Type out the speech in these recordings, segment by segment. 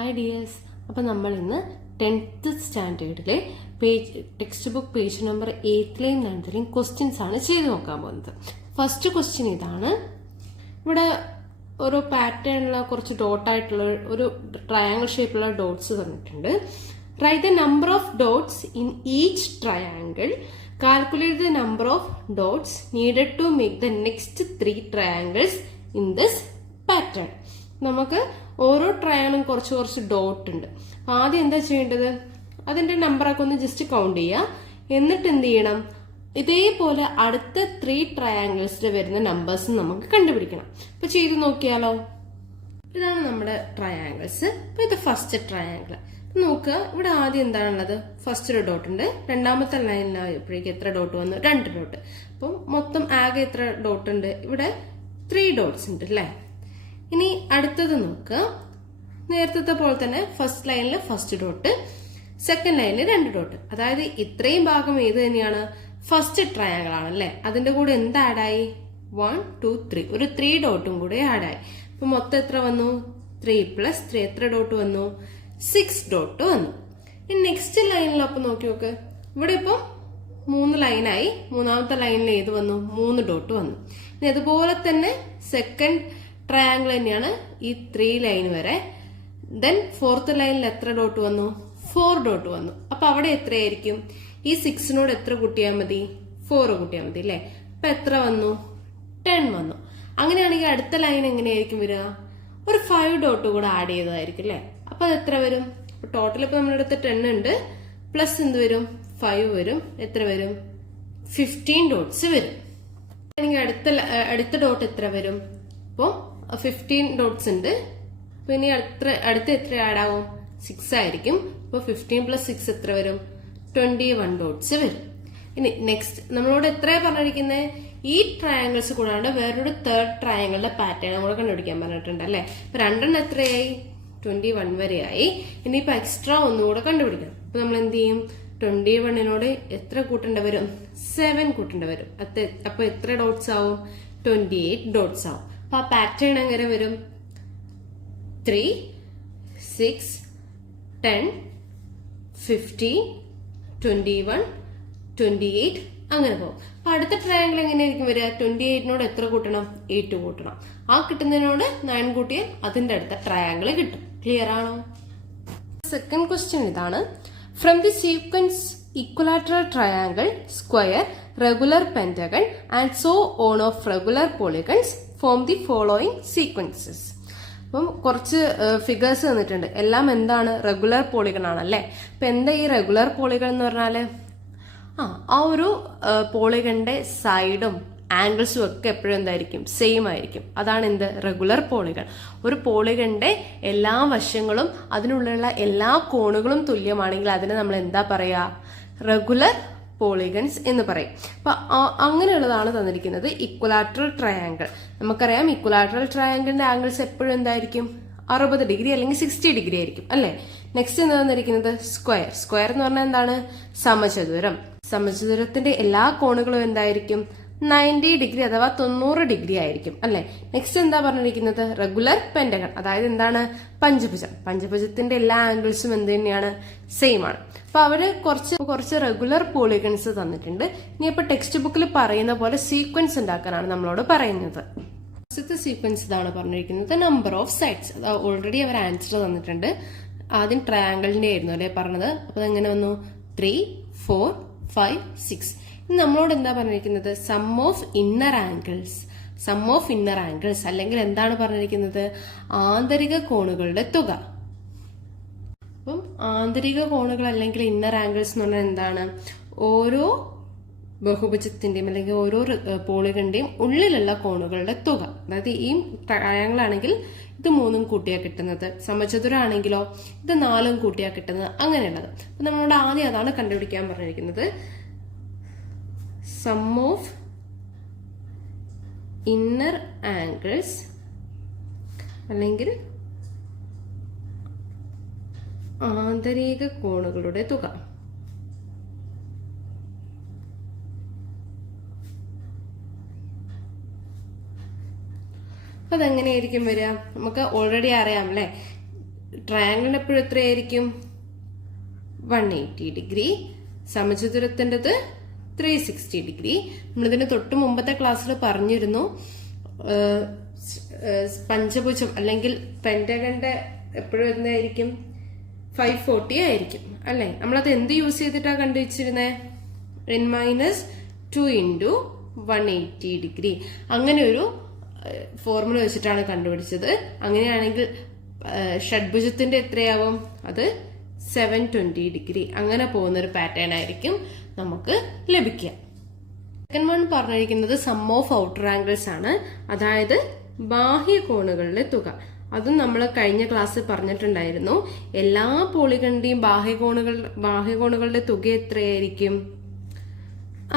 Hi dears, അപ്പം നമ്മൾ ഇന്ന് 10th സ്റ്റാൻഡേർഡിലെ ടെക്സ്റ്റ് ബുക്ക് പേജ് നമ്പർ 8ലെയും 9ലെയും ക്വസ്റ്റ്യൻസ് ആണ് ചെയ്ത് നോക്കാൻ പോകുന്നത്. ഫസ്റ്റ് ക്വസ്റ്റ്യൻ ഇതാണ്. ഇവിടെ ഓരോ പാറ്റേണിലുള്ള കുറച്ച് ഡോട്ടായിട്ടുള്ള ഒരു ട്രയാങ്കിൾ ഷേപ്പിലുള്ള ഡോട്ട്സ് തന്നിട്ടുണ്ട്. Write the number of dots in each triangle. Calculate the number of dots needed to make the next 3 triangles in this pattern. നമുക്ക് ഓരോ ട്രയാങ്കിളും കുറച്ച് ഡോട്ട് ഉണ്ട്. ആദ്യം എന്താ ചെയ്യേണ്ടത്? അതിന്റെ നമ്പറൊക്കെ ഒന്ന് ജസ്റ്റ് കൗണ്ട് ചെയ്യുക. എന്നിട്ട് എന്ത് ചെയ്യണം? ഇതേപോലെ അടുത്ത 3 ട്രയാങ്കിൾസിൽ വരുന്ന നമ്പേഴ്സ് നമുക്ക് കണ്ടുപിടിക്കണം. അപ്പൊ ചെയ്ത് നോക്കിയാലോ? ഇതാണ് നമ്മുടെ ട്രയാങ്കിൾസ്. അപ്പൊ ഇത് ഫസ്റ്റ് ട്രയാങ്കിൾ നോക്കുക. ഇവിടെ ആദ്യം എന്താണുള്ളത്? ഫസ്റ്റ് ഒരു ഡോട്ട് ഉണ്ട്. രണ്ടാമത്തെ ലൈനിലായപ്പോഴേക്ക് എത്ര ഡോട്ട് വന്നു? 2 ഡോട്ട്. അപ്പം മൊത്തം ആകെ എത്ര ഡോട്ട് ഉണ്ട്? ഇവിടെ 3 ഡോട്ട്സ് ഉണ്ട് അല്ലേ? ഇനി അടുത്തത് നോക്കുക. നേരത്തെ പോലെ തന്നെ ഫസ്റ്റ് ലൈനിൽ ഫസ്റ്റ് ഡോട്ട്, സെക്കൻഡ് ലൈനിൽ 2 ഡോട്ട്. അതായത് ഇത്രയും ഭാഗം ഏത് തന്നെയാണ്? ഫസ്റ്റ് ട്രയാങ്കിൾ ആണല്ലേ? അതിന്റെ കൂടെ എന്ത് ആഡായി? 1 2 3 ഒരു 3 ഡോട്ടും കൂടെ ആഡായി. അപ്പൊ മൊത്തം എത്ര വന്നു? 3 + 3 എത്ര ഡോട്ട് വന്നു? 6 ഡോട്ട് വന്നു. ഇനി നെക്സ്റ്റ് ലൈനിൽ അപ്പൊ നോക്കി നോക്ക്. ഇവിടെ ഇപ്പം 3 ലൈനായി. മൂന്നാമത്തെ ലൈനിൽ ഏത് വന്നു? 3 ഡോട്ട് വന്നു. ഇനി അതുപോലെ തന്നെ സെക്കൻഡ് ട്രയാങ്കിൾ തന്നെയാണ് ഈ 3 ലൈൻ വരെ. ദെൻ ഫോർത്ത് ലൈനിൽ എത്ര ഡോട്ട് വന്നു? 4 ഡോട്ട് വന്നു. അപ്പൊ അവിടെ എത്രയായിരിക്കും? ഈ 6നോട് എത്ര കൂട്ടിയാൽ മതി? 4 കൂട്ടിയാൽ മതി അല്ലെ? അപ്പൊ എത്ര വന്നു? 10 വന്നു. അങ്ങനെയാണെങ്കിൽ അടുത്ത ലൈൻ എങ്ങനെയായിരിക്കും വരിക? ഒരു 5 ഡോട്ട് കൂടെ ആഡ് ചെയ്തതായിരിക്കും അല്ലെ? അപ്പൊ അത് എത്ര വരും? ടോട്ടൽ ഇപ്പൊ നമ്മുടെ അടുത്ത് 10 ഉണ്ട്. പ്ലസ് എന്ത് വരും? 5 വരും. എത്ര വരും? 15 ഡോട്ട്സ് വരും. അടുത്ത ഡോട്ട് എത്ര വരും? ഇപ്പോ 15 ഡോട്ട്സ് ഉണ്ട്. അപ്പൊ ഇനി അടുത്ത എത്ര ആഡ് ആവും? 6 ആയിരിക്കും. അപ്പൊ 15 + 6 എത്ര വരും? 21 ഡോട്ട്സ് വരും. ഇനി നെക്സ്റ്റ് നമ്മളോട് എത്രയാ പറഞ്ഞിരിക്കുന്നത്? ഈ ട്രയാങ്കിൾസ് കൂടാണ്ട് വേറൊരു തേർഡ് ട്രയാങ്കിളിന്റെ പാറ്റേൺ നമ്മൾ കണ്ടുപിടിക്കാൻ പറഞ്ഞിട്ടുണ്ട് അല്ലെ? അപ്പൊ 2 എത്രയായി? 21 വരെയായി. ഇനിയിപ്പോ എക്സ്ട്രാ ഒന്നുകൂടെ കണ്ടുപിടിക്കണം. അപ്പൊ നമ്മൾ എന്ത് ചെയ്യും? 21നോട് എത്ര കൂട്ടേണ്ടി വരും? 7 കൂട്ടേണ്ടി വരും. അപ്പൊ എത്ര ഡോട്ട്സ് ആവും? 28 ഡോട്ട്സ് ആവും. അപ്പൊ ആ പാറ്റേൺ എങ്ങനെ വരും? 3 6 10 15 21 28 അങ്ങനെ പോകും. അപ്പൊ അടുത്ത ട്രയാങ്കിൾ എങ്ങനെയായിരിക്കും വരിക? 28നോട് എത്ര കൂട്ടണം? 8 കൂട്ടണം. ആ കിട്ടുന്നതിനോട് 9 കൂട്ടിയാൽ അതിന്റെ അടുത്ത ട്രയാങ്കിൾ കിട്ടും. ക്ലിയർ ആണോ? സെക്കൻഡ് ക്വസ്റ്റ്യൻ ഇതാണ്. From the sequence equilateral triangle, square, regular pentagon and so on of regular polygons form the following sequences. അപ്പം കുറച്ച് ഫിഗേഴ്സ് തന്നിട്ടുണ്ട്. എല്ലാം എന്താണ്? റെഗുലർ പോളിഗൺ ആണല്ലേ? അപ്പൊ എന്താ ഈ റെഗുലർ പോളിഗൺ എന്ന് പറഞ്ഞാല്? ആ ഒരു പോളിഗണിന്റെ സൈഡും ആംഗിൾസും ഒക്കെ എപ്പോഴും എന്തായിരിക്കും? സെയിം ആയിരിക്കും. അതാണ് എന്ത്? Regular polygon. ഒരു പോളിഗണിന്റെ എല്ലാ വശങ്ങളും അതിനുള്ള എല്ലാ കോണുകളും തുല്യമാണെങ്കിൽ അതിനെ നമ്മൾ എന്താ പറയാ? റെഗുലർ പോളിഗൺസ് എന്ന് പറയും. അപ്പൊ അങ്ങനെയുള്ളതാണ് തന്നിരിക്കുന്നത് ഇക്വലാറ്ററൽ ട്രയാങ്കിൾ. നമുക്കറിയാം ഇക്വലാറ്ററൽ ട്രയാങ്കിളിന്റെ ആംഗിൾസ് എപ്പോഴും എന്തായിരിക്കും? 60 ഡിഗ്രി അല്ലെങ്കിൽ 60 ഡിഗ്രി ആയിരിക്കും അല്ലെ? നെക്സ്റ്റ് എന്താ തന്നിരിക്കുന്നത്? സ്ക്വയർ. സ്ക്വയർ എന്ന് പറഞ്ഞാൽ എന്താണ്? സമചതുരം. സമചതുരത്തിന്റെ എല്ലാ കോണുകളും എന്തായിരിക്കും? 90 ഡിഗ്രി അഥവാ 90 ഡിഗ്രി ആയിരിക്കും അല്ലെ? നെക്സ്റ്റ് എന്താ പറഞ്ഞിരിക്കുന്നത്? Regular pentagon. അതായത് എന്താണ്? പഞ്ചഭുജം. പഞ്ചഭുജത്തിന്റെ എല്ലാ ആംഗിൾസും എന്ത് തന്നെയാണ്? സെയിം ആണ്. അപ്പൊ അവര് കുറച്ച് റെഗുലർ പോളിഗൺസ് തന്നിട്ടുണ്ട്. ഇനി അപ്പൊ ടെക്സ്റ്റ് ബുക്കിൽ പറയുന്ന പോലെ സീക്വൻസ് ഉണ്ടാക്കാനാണ് നമ്മളോട് പറയുന്നത്. ഫസ്റ്റത്തെ സീക്വൻസ് ഇതാണ് പറഞ്ഞിരിക്കുന്നത്. Number of sides. അത് ഓൾറെഡി അവർ ആൻസർ തന്നിട്ടുണ്ട്. ആദ്യം ട്രയാങ്കിളിന്റെ ആയിരുന്നു അല്ലെ പറഞ്ഞത്? അപ്പൊ എങ്ങനെ വന്നു? 3 4 5 6. നമ്മളോട് എന്താ പറഞ്ഞിരിക്കുന്നത്? Sum of inner angles. Sum of inner angles അല്ലെങ്കിൽ എന്താണ് പറഞ്ഞിരിക്കുന്നത്? ആന്തരിക കോണുകളുടെ തുക. അപ്പം ആന്തരിക കോണുകൾ അല്ലെങ്കിൽ ഇന്നർ ആംഗിൾസ് എന്ന് പറഞ്ഞാൽ എന്താണ്? ഓരോ ബഹുഭുജത്തിന്റെയും അല്ലെങ്കിൽ ഓരോ പോളിഗണിന്റെയും ഉള്ളിലുള്ള കോണുകളുടെ തുക. അതായത് ഈ ട്രയാങ്കിൾ ആണെങ്കിൽ ഇത് 3 കൂട്ടിയാ കിട്ടുന്നത്. സമചതുരം ആണെങ്കിലോ ഇത് 4 കൂട്ടിയാ കിട്ടുന്നത്. അങ്ങനെയുള്ളത്. അപ്പൊ നമ്മളോട് ആദ്യം അതാണ് കണ്ടുപിടിക്കാൻ പറഞ്ഞിരിക്കുന്നത്. സം ഓഫ് ഇന്നർ ആംഗിൾസ് അല്ലെങ്കിൽ ആന്തരിക കോണുകളുടെ തുക. അതെങ്ങനെയായിരിക്കും വരിക? നമുക്ക് ഓൾറെഡി അറിയാം അല്ലെ? ട്രയാങ്കിളിന് എപ്പോഴും എത്രയായിരിക്കും? 180 ഡിഗ്രി. സമചതുരത്തിൻ്റെത് 360 ഡിഗ്രി. നമ്മളിതിന് തൊട്ട് മുമ്പത്തെ ക്ലാസ്സിൽ പറഞ്ഞിരുന്നു പഞ്ചഭുജം അല്ലെങ്കിൽ പെന്റഗന്റെ എപ്പോഴും എന്തായിരിക്കും? 540 ആയിരിക്കും അല്ലെ? നമ്മളത് എന്ത് യൂസ് ചെയ്തിട്ടാണ് കണ്ടുവച്ചിരുന്നേ? n-2 × 180 ഡിഗ്രി അങ്ങനെ ഒരു ഫോർമുല വെച്ചിട്ടാണ് കണ്ടുപിടിച്ചത്. അങ്ങനെയാണെങ്കിൽ ഷഡ്ഭുജത്തിന്റെ എത്രയാവും? അത് 720 ഡിഗ്രി. അങ്ങനെ പോകുന്ന ഒരു പാറ്റേൺ ആയിരിക്കും നമുക്ക് ലഭിക്കുക. സെക്കൻഡ് വൺ പറഞ്ഞിരിക്കുന്നത് സം ഓഫ് ഔട്ടർ ആംഗിൾസ് ആണ്, അതായത് ബാഹ്യ കോണുകളുടെ തുക. അതും നമ്മൾ കഴിഞ്ഞ ക്ലാസ്സിൽ പറഞ്ഞിട്ടുണ്ടായിരുന്നു. എല്ലാ പോളിഗണിന്റെയും ബാഹ്യകോണുകളുടെ തുക എത്രയായിരിക്കും?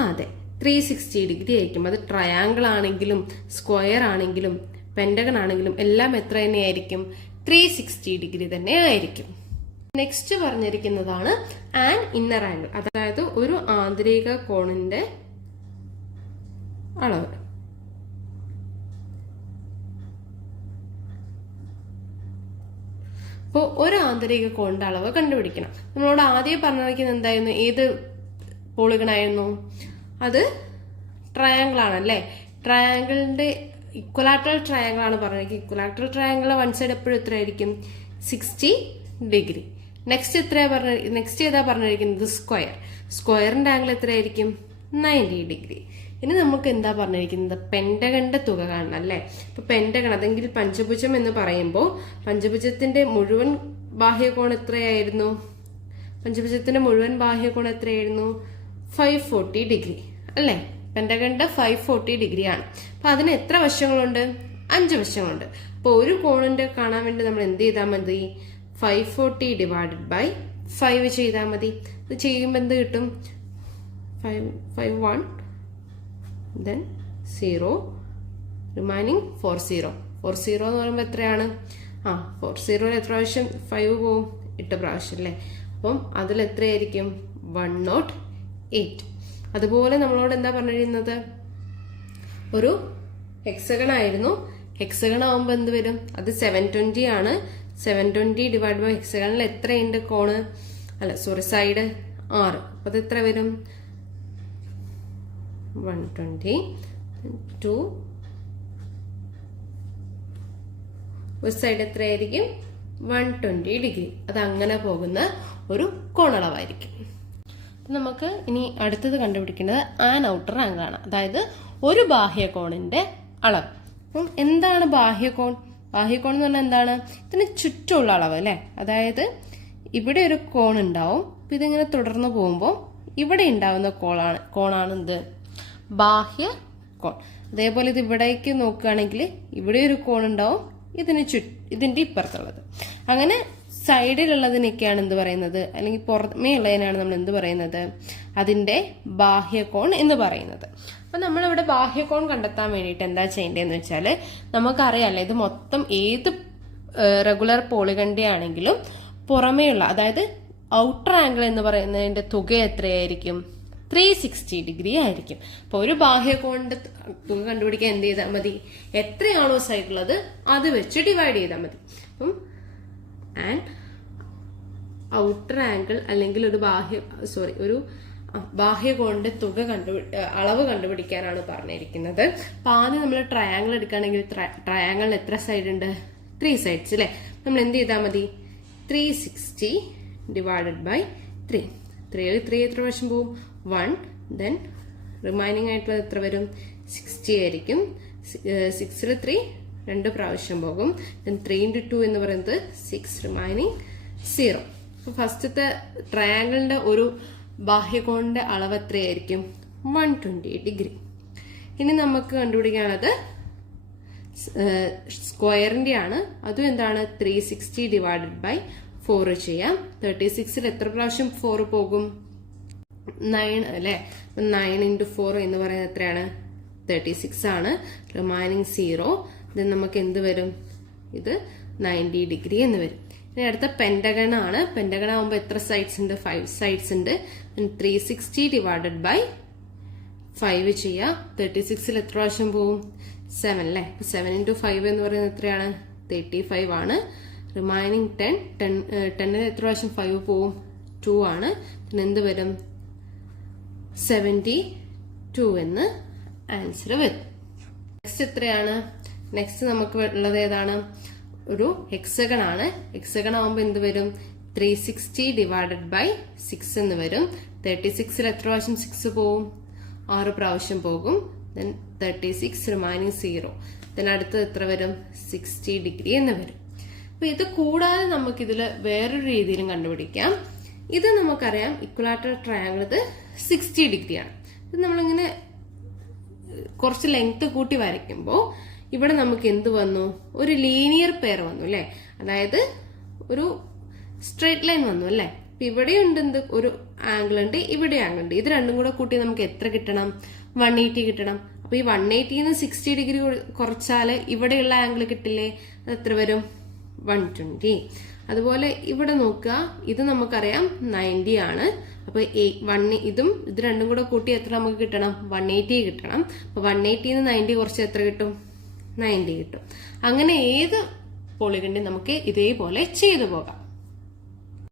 അതെ, 360 ഡിഗ്രി ആയിരിക്കും. അത് ട്രയാങ്കിൾ ആണെങ്കിലും സ്ക്വയർ ആണെങ്കിലും പെന്റഗൺ ആണെങ്കിലും എല്ലാം എത്ര തന്നെയായിരിക്കും? 360 ഡിഗ്രി തന്നെ ആയിരിക്കും. നെക്സ്റ്റ് പറഞ്ഞിരിക്കുന്നതാണ് ആൻ ഇന്നർ ആംഗിൾ, അതായത് ഒരു ആന്തരിക കോണിന്റെ അളവ്. അപ്പോൾ ഒരു ആന്തരിക കോണിന്റെ അളവ് കണ്ടുപിടിക്കണം. നമ്മളോട് ആദ്യം പറഞ്ഞിരിക്കുന്നത് എന്തായിരുന്നു? ഏത് പോളിഗണായിരുന്നു? അത് ട്രയാങ്കിൾ ആണല്ലേ. ട്രയാങ്കിളിന്റെ ഇക്വലാറ്ററൽ ട്രയാങ്കിൾ ആണ് പറഞ്ഞിരിക്കുന്നത്. ഇക്വലാറ്ററൽ ട്രയാങ്കിളിലെ വൺ സൈഡ് എപ്പോഴും എത്രയായിരിക്കും? 60 ഡിഗ്രി. നെക്സ്റ്റ് ഏതാ പറഞ്ഞിരിക്കുന്നത്? സ്ക്വയർ. സ്ക്വയറിന്റെ ആംഗിൾ എത്രയായിരിക്കും? 90 ഡിഗ്രി. ഇനി നമുക്ക് എന്താ പറഞ്ഞിരിക്കുന്നത്? പെന്റഗന്റെ തുക കാണണം അല്ലെ. ഇപ്പൊ പെന്റഗൺ അതെങ്കിൽ പഞ്ചഭുജം എന്ന് പറയുമ്പോൾ പഞ്ചഭുജത്തിന്റെ മുഴുവൻ ബാഹ്യകോൺ എത്രയായിരുന്നു? പഞ്ചഭുജത്തിന്റെ മുഴുവൻ ബാഹ്യകോൺ എത്രയായിരുന്നു? 540 ഡിഗ്രി അല്ലെ. പെന്റഗന്റെ 540 ഡിഗ്രി ആണ്. അപ്പൊ അതിന് എത്ര വശങ്ങളുണ്ട്? 5 വശങ്ങളുണ്ട്. അപ്പൊ ഒരു കോണിന്റെ കാണാൻ വേണ്ടി നമ്മൾ എന്ത് ചെയ്താൽ മതി? 540 ഡിവൈഡഡ് ബൈ 5 ചെയ്താൽ മതി. ഇത് ചെയ്യുമ്പോൾ എന്ത് കിട്ടും? 5 then 0 റിമൈനിങ് 40. 40 എന്ന് പറയുമ്പോൾ എത്രയാണ്? 40 എത്ര പ്രാവശ്യം 5 പോവും? 8 പ്രാവശ്യം അല്ലേ. അപ്പം അതിൽ എത്രയായിരിക്കും? 108. അതുപോലെ നമ്മളോട് എന്താ പറഞ്ഞിരുന്നത്? ഒരു ഹെക്സഗൺ ആയിരുന്നു. ഹെക്സഗൺ ആവുമ്പോൾ എന്ത് വരും? അത് 720 ആണ്. 720 ഡിവൈഡ് ബൈ ഹെക്സഗണിൽ എത്രയുണ്ട് കോണ്? സൈഡ് 6. അപ്പൊ അത് എത്ര വരും? 120 2 ഒരു സൈഡ് എത്രയായിരിക്കും? 120 ഡിഗ്രി. അത് അങ്ങനെ പോകുന്ന ഒരു കോണളവായിരിക്കും. നമുക്ക് ഇനി അടുത്തത് കണ്ടുപിടിക്കേണ്ടത് ആൻ ഔട്ടർ ആംഗിൾ ആണ്, അതായത് ഒരു ബാഹ്യകോണിന്റെ അളവ്. അപ്പം എന്താണ് ബാഹ്യകോൺ? ബാഹ്യകോൺ എന്ന് പറഞ്ഞാൽ എന്താണ്? ഇതിന് ചുറ്റുമുള്ള അളവ് അല്ലെ. അതായത് ഇവിടെ ഒരു കോൺ ഉണ്ടാവും. അപ്പൊ ഇതിങ്ങനെ തുടർന്ന് പോകുമ്പോൾ ഇവിടെ ഉണ്ടാവുന്ന കോണാണ് എന്ത്? ബാഹ്യ കോൺ. അതേപോലെ ഇത് ഇവിടേക്ക് നോക്കുകയാണെങ്കിൽ ഇവിടെ ഒരു കോൺ ഉണ്ടാവും, ഇതിന്റെ ഇപ്പുറത്തുള്ളത്. അങ്ങനെ സൈഡിലുള്ളതിനൊക്കെയാണ് എന്ത് പറയുന്നത്? അല്ലെങ്കിൽ പുറമേ ഉള്ളതിനാണ് നമ്മൾ എന്ത് പറയുന്നത്? അതിന്റെ ബാഹ്യകോൺ എന്ന് പറയുന്നത്. അപ്പൊ നമ്മളിവിടെ ബാഹ്യകോൺ കണ്ടെത്താൻ വേണ്ടിയിട്ട് എന്താ ചെയ്യേണ്ടതെന്ന് വെച്ചാൽ, നമുക്കറിയാമല്ലോ ഇത് മൊത്തം ഏത് റെഗുലർ പോളിഗണിന്റെ ആണെങ്കിലും പുറമേയുള്ള, അതായത് ഔട്ടർ ആംഗിൾ എന്ന് പറയുന്നതിന്റെ തുക എത്രയായിരിക്കും? 360 ഡിഗ്രി ആയിരിക്കും. അപ്പൊ ഒരു ബാഹ്യകോണിന്റെ തുക കണ്ടുപിടിക്കാൻ എന്ത് ചെയ്താൽ മതി? എത്രയാണോ സൈഡിലുള്ളത് അത് വെച്ച് ഡിവൈഡ് ചെയ്താൽ മതി. അപ്പം ഔട്ടർ ആംഗിൾ അല്ലെങ്കിൽ ഒരു ബാഹ്യകോണിന്റെ തുക അളവ് കണ്ടുപിടിക്കാനാണ് പറഞ്ഞിരിക്കുന്നത്. അപ്പൊ ആദ്യം നമ്മൾ ട്രയാങ്കിൾ എടുക്കുകയാണെങ്കിൽ ട്രയാങ്കിളിന് എത്ര സൈഡ് ഉണ്ട്? 3 സൈഡ്സ് അല്ലെ. നമ്മൾ എന്ത് ചെയ്താൽ മതി? 360 ഡിവൈഡഡ് ബൈ 3. 3 എത്ര പ്രാവശ്യം പോവും? 1. ദെൻ റിമൈനിങ് ആയിട്ടുള്ളത് എത്ര വരും? 60 ആയിരിക്കും. 6 3 2 പ്രാവശ്യം പോകും. ദെൻ 3 × 2 എന്ന് പറയുന്നത് 6, റിമൈനിങ് 0. അപ്പൊ ഫസ്റ്റത്തെ ട്രയാങ്കിളിന്റെ ഒരു ബാഹ്യകോണിന്റെ അളവ് എത്രയായിരിക്കും? 120 ഡിഗ്രി. ഇനി നമുക്ക് കണ്ടുപിടിക്കാനുള്ളത് സ്ക്വയറിന്റെ ആണ്. അതും എന്താണ്? 360 ഡിവൈഡഡ് ബൈ 4 ചെയ്യാം. 36ൽ എത്ര പ്രാവശ്യം 4 പോകും? 9 അല്ലെ. 9 × 4 എന്ന് പറയുന്നത് എത്രയാണ്? 36 ആണ്. റിമൈനിങ് 0. ഇത് നമുക്ക് എന്ത് വരും? ഇത് 90 ഡിഗ്രി എന്ന് വരും. ഇനി അടുത്ത പെന്റഗൺ ആണ്. പെന്റഗൺ ആവുമ്പോൾ എത്ര സൈഡ്സ് ഉണ്ട്? 5 സൈഡ്സ് ഉണ്ട്. 360 ഡിവൈഡഡ് ബൈ 5 ചെയ്യാം. 36ൽ എത്ര പ്രാവശ്യം പോവും? 7 അല്ലെ. 7 × 5 എന്ന് പറയുന്നത് എത്രയാണ്? 35 ആണ്. റിമൈനിങ് 10 എത്ര പ്രാവശ്യം 5 പോവും 2 ആണ്. പിന്നെ എന്ത് വരും 72 എന്ന് ആൻസർ വരും. നെക്സ്റ്റ് എത്രയാണ്? നെക്സ്റ്റ് നമുക്ക് ഉള്ളത് ഏതാണ്? ഒരു ഹെക്സഗൺ ആണ്. ഹെക്സഗൺ ആവുമ്പോൾ എന്ത് വരും? 360 ഡിവൈഡഡ് ബൈ 6 എന്ന് വരും. 36ൽ എത്ര പ്രാവശ്യം 6 പോവും? 6 പ്രാവശ്യം പോകും. Then 36 remaining 0. ദെൻ അടുത്തത് എത്ര വരും? 60 ഡിഗ്രി എന്ന് വരും. അപ്പൊ ഇത് കൂടാതെ നമുക്ക് ഇതില് വേറൊരു രീതിയിലും കണ്ടുപിടിക്കാം. ഇത് നമുക്കറിയാം ഇക്വലാറ്ററൽ ട്രയാങ്കിൾ ഇത് 60 ഡിഗ്രിയാണ്. ഇത് നമ്മളിങ്ങനെ കുറച്ച് ലെങ്ത് കൂട്ടി വരയ്ക്കുമ്പോൾ ഇവിടെ നമുക്ക് എന്ത് വന്നു? ഒരു ലീനിയർ പെയർ വന്നു അല്ലെ? അതായത് ഒരു സ്ട്രേറ്റ് ലൈൻ വന്നു അല്ലെ? അപ്പൊ ഇവിടെയുണ്ട് എന്ത്? ഒരു ആംഗിൾ ഉണ്ട്, ഇവിടെ ആംഗിൾ ഉണ്ട്. ഇത് രണ്ടും കൂടെ കൂട്ടി നമുക്ക് എത്ര കിട്ടണം? 180 കിട്ടണം. അപ്പൊ ഈ 180ന്ന് 60 ഡിഗ്രി കുറച്ചാല് ഇവിടെയുള്ള ആംഗിൾ കിട്ടില്ലേ? അത് എത്ര വരും? 120. അതുപോലെ ഇവിടെ നോക്കുക, ഇത് നമുക്കറിയാം 90 ആണ്. അപ്പൊ ഇത് രണ്ടും കൂടെ കൂട്ടി എത്ര നമുക്ക് കിട്ടണം? 180 കിട്ടണം. അപ്പൊ 180ന്ന് 90 കുറച്ച് എത്ര കിട്ടും? 90 കിട്ടും. അങ്ങനെ ഏത് പോളിഗണിനും നമുക്ക് ഇതേപോലെ ചെയ്തു പോകാം.